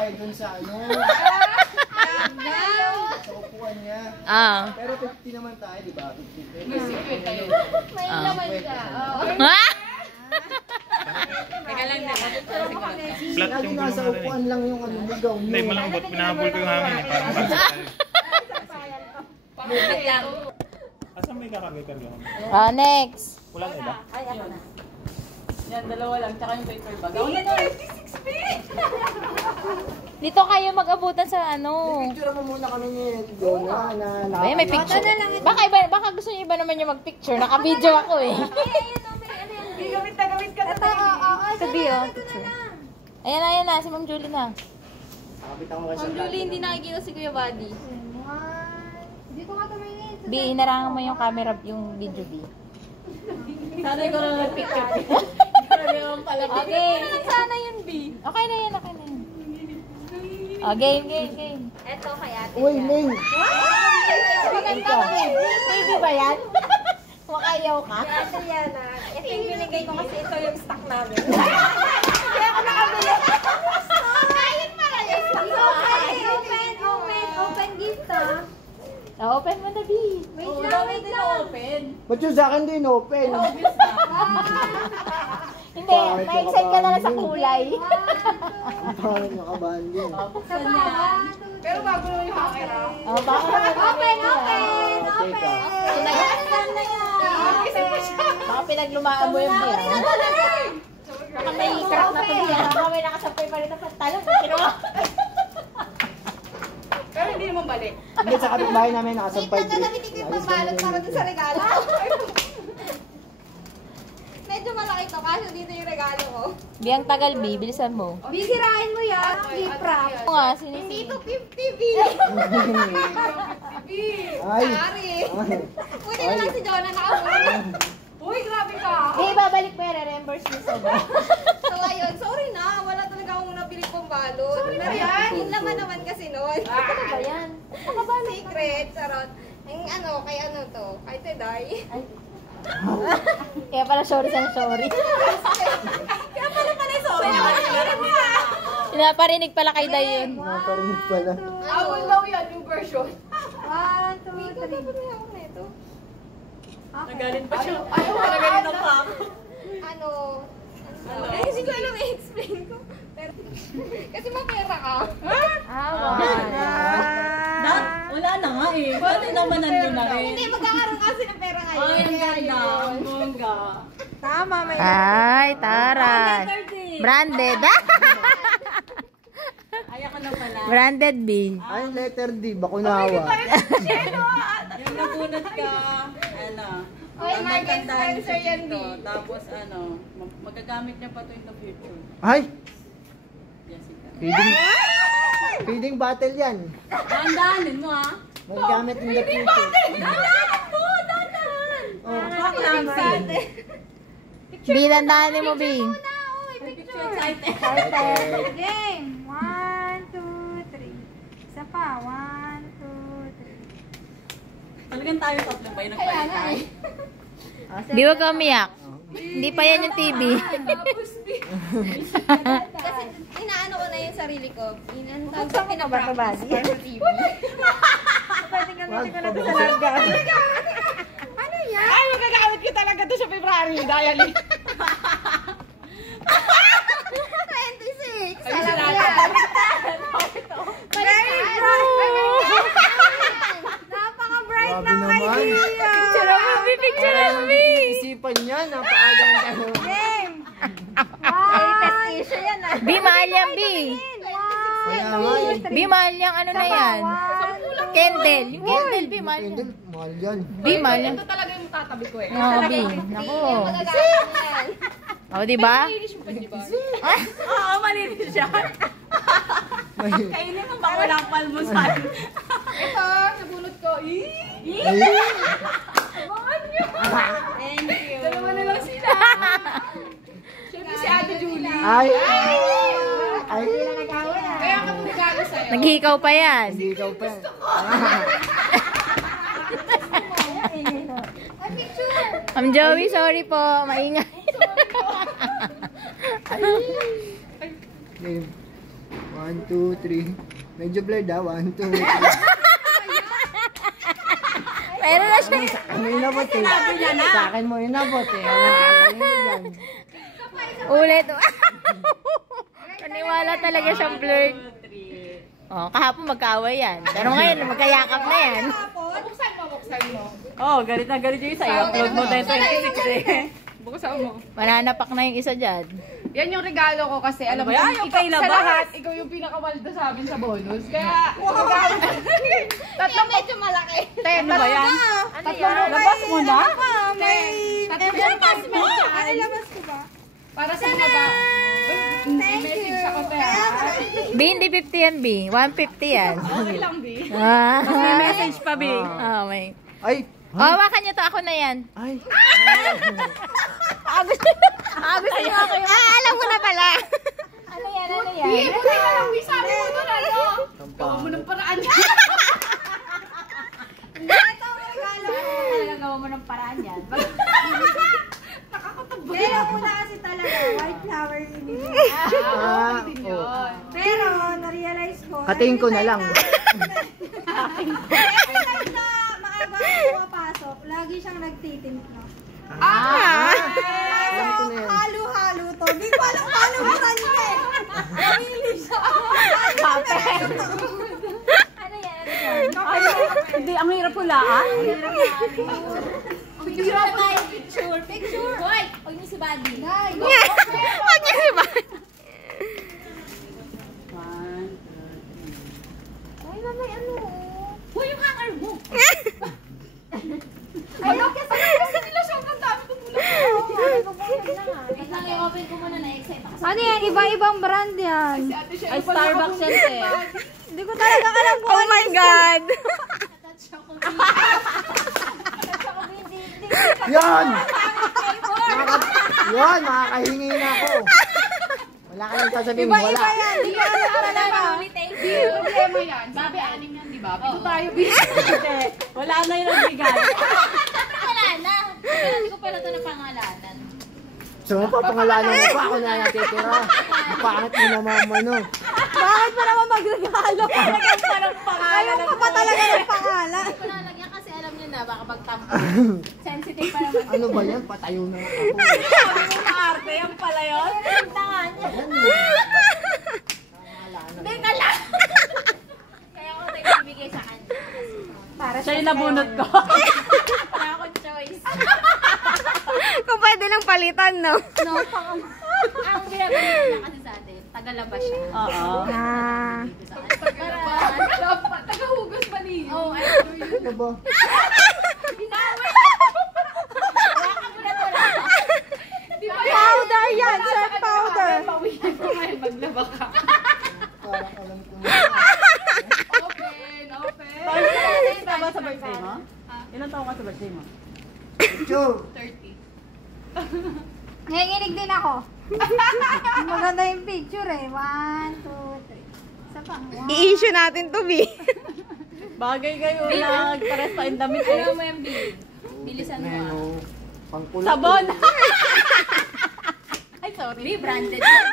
wifi dun sa ano. Sa upuan niya. Pero 50 naman tayo, di ba? 50. May secret tayo. May laman siya. Teka lang na. Lagi nasa upuan lang yung ano, ligaw mo. Hindi, malambot. Pinahabol ko yung hangin. Pagkat lang. Asan may kakagay-karga? Next. Walang iba? Ay, ako na. Yan, dalawa lang. Tsaka yung paper bag. Ako na to. 56 feet! Dito kayo mag-abutan sa ano. Picture mo muna kami ni Donna na Ay, may picture. Baka gusto niyo iba naman yung mag-picture. Naka-video ako eh. Gamit na gamit ka na. Sabi picture. Ayan na, si Ma'am Julie na. Kapitan ko kasi. Ma'am Julie, hindi nakikita si Kuya Buddy. Dito ka tumingin. B, inarangan mo yung camera, yung video B. Sana ko na mag-picture. Okay. Sana yun, B. Okay na yan. Game. Eto kay ate. Uy, Ning! Maganda ko eh. Baby ba yan? Makayaw ka? Ate yan ah. Ito yung binigay ko kasi ito yung stock namin. Kaya ako nakabili. Kain pala yun. Open gift ah. Open mo na, B. Wait Oo, lang, dapat wait din lang. open. Ba't yung sa akin din open? Hindi, na-excite ka na lang sa kulay. Parang nakabahan din. Buksan niya. Pero bago na yung hanger ah. Baka naman Open. Teka. Baka pinaglumaan mo yung B. Baka may crack na to yan. Baka may nakasampay pa rin na pantalon. Pero hindi naman balik. Hindi, sa kapitbahay namin nakasampay din. Gagamitin ko yung pambalot para dun sa regalo. Medyo malaki to kasi dito yung regalo ko. Biyang tagal, B. Bilisan mo. Bisirain mo yan. Gift wrap. Oo nga, Hindi to 50 B. Ay! Sorry. Buti na lang si Jonah nakauwi. Uy, grabe ka. B, babalik mo yan. Reimburse mo sa ba? So ayun, sorry na. Wala talaga akong nabili pambalot. Sorry na yan. Yung laman naman kasi noon. Ano ba yan? Secret, charot. Yung ano, kay ano to? Kay Teday. Kaya pala sorry. Kaya pala sorry. Pinaparinig pala kay Dayon. Nakaparinig pala. Awal daw yan, yung version. 1, 2, 3. ako na ito. Nagalit pa siya. Ayaw ko nagalit na pa ako. Ano? Hindi ko alam i-explain ko. Pero, kasi mapera ka. Wala na nga eh. Pwede namanan mo na rin. Hindi, magkakaroon kasi ng pera ngayon. Ay, ang ganda. Ang bongga. Tama, may Ay, taray. Branded. Ayaw ko na pala. Branded B. Ay, letter D, Bakunawa. Yung nabunot ka, ano, Oy, ang Mark and magandaan Spencer siya yan, dito. B. Tapos ano, magagamit niya pa to in the future. Ay! Jessica. Feeding battle yan. Dandaanin mo ah. Magagamit in the future. Dandaanin mo! Dandaan! Oh. Fuck lang B, dandanin mo, B. Picture excited. Game. 1, 2, 3. Isa pa. 1, 2, 3. Talagang tayo tatlo ba yung nagpalitan? Di wag ka umiyak. Hindi pa yan yung TV. Kasi inaano ko na yung sarili ko. Inantag Buksan mo na ba ito, pinapractice Buddy? for TV. Pwede gamitin ko na ito sa laga. Ano yan? Ay, magagamit ko talaga to sa February. Diary. 26! Alam mo yan. Very bright. Napaka-bright Grabe ng naman. idea. Picture mo, B. Picture mo, B. Isipan niya, napaaga ang tanong. Game. Latest issue yan ah. B, mahal yan, B. Kaya nga eh. B, mahal yung ano na yan. Candle. Yung candle, B, mahal yan. Candle, mahal yan. B, mahal yan. Ito talaga yung tatabi ko eh. Oo, B. Naku. Magagamit mo yan. O, diba? Oo, malinis siya. Kainin mo ba walang palmusan? Ito, nabunot ko. Abangan nyo! Thank you. Dalawa na lang sila. Siyempre si Ate Julie. Ay! Ay! Kaya ka tumigalo sa'yo. Naghihikaw pa yan. Hindi ikaw pa. Ma'am Joey, sorry po. Maingay. Game. 1, 1, 2, 3. Medyo blurred ah. 1, 2, 3. Meron na siya. Sa akin mo inabot eh. Sa akin mo inabot eh. Ulit. Paniwala talaga siyang blurred. Oh, kahapon magkaaway yan. Pero ngayon, magkayakap na yan. Oh, galit na galit yung isa. I-upload mo tayo 26 eh. Buksan mo. Mananapak na yung isa dyan. Yan yung regalo ko kasi alam mo, Ayaw ikaw kayo sa labas. lahat, ikaw yung pinakawaldo sa amin sa bonus. Kaya, tatlong medyo malaki. Ano ba yan? Tatlong Labas mo na? Labas mo? Ano labas ko ba? Para sa mga ba? Message ako tayo. B, hindi 50 yan, B. 150 yan. Okay lang, B. Ah, May message pa, B. ah, may. Ay! Oh, hawakan niyo to. Ako na yan. Ay! Gusto niyo ako yung... alam ko na pala. Ano yan? Ano yan? Buti na lang, B. Sabi mo doon, ano? Gawa mo ng paraan. Hindi, ito ang regalo ko. Talaga gawa mo ng paraan yan. Pero una kasi talaga, white flower yung ibigay. Oh. Pero, na-realize ko. Hatiin ko na lang. Every time na maaga ako pumapasok, lagi siyang nagtitimpla. Alam ko na yan. Halo-halo to. Di ko alam paano masalit eh. Namili siya. Ano yan? Ano yan? Hindi, ang hirap hulaan. Picture na tayo. Picture. Picture. Hoy! Huwag niyo si Buddy. Huwag niyo si Buddy. Ay, mamay, ano? Hoy, yung hanger mo. Ayun, kasi nila sobrang dami itong bulak. Wait lang, i-open ko muna. Na-excite ako. Ano yan? Iba-ibang brand yan. Ay, Starbucks yan eh. Hindi ko talaga alam kung Oh my God! Touch ako. Touch ako, hindi. Yan! Yan! Makakahingi na ako. Wala ka lang sasabihin. Wala. iba yan. Di ko alam Wala talaga. na ulit eh. Problema yan. Sabi, anim yan, di ba? Pito tayo, B. Hindi. Wala na yung nagbigay. Wala na. Hindi ko pala ito na pangalanan. So, papangalanan mo pa ako na natitira. Bakit mo naman ano? Bakit pa naman magregalo? Ayaw ko pa talaga ng pangalan. Hindi ko nalagyan kasi alam niyo na baka pagtampo. Sensitive pa naman. Ano ba yan? Patayo na ako. Sabi mo maarte, yan pala yun. Tangan niya. Hindi ka lang. Kaya ako tayo bibigay sa kanya. Para Siya yung nabunot ko. Wala akong choice. Kung pwede lang palitan, no? No, ang ginagawa niya kasi sa atin, tagalabas siya. Oo. Ah. Para, Tagahugas ba niyo? oh, ano Ano ba? Powder yan, sir, powder. Pawihan ko ngayon, maglaba ka. Parang alam ko na. Open, open. Ilan taon ka sa birthday mo? Ilan taon ka sa birthday mo? Picture! 30. Nanginginig din ako. Maganda yung picture eh. 1, 2, 3. Isa pa. I-issue natin to, B. Bagay kayo na pares pa yung damit eh. Ano mo yung bill? Bilisan mo ah. Ano? Pangkulot. Sabon! Ay, sorry. Be branded yan.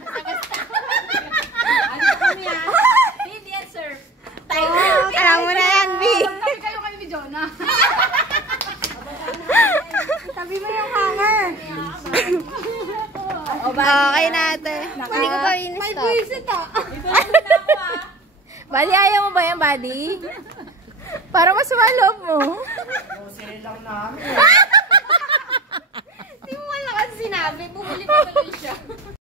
Basta-basta. Ano kami yan? Hindi yan, sir. Alam mo na yan, B. Tabi kayo kayo ni Jonah. Tabi mo yung hanger. Okay natin. Hindi ko pa May buwisit ah. Bali, ayaw mo ba yan, buddy? Para mas maloob mo. Sila lang namin.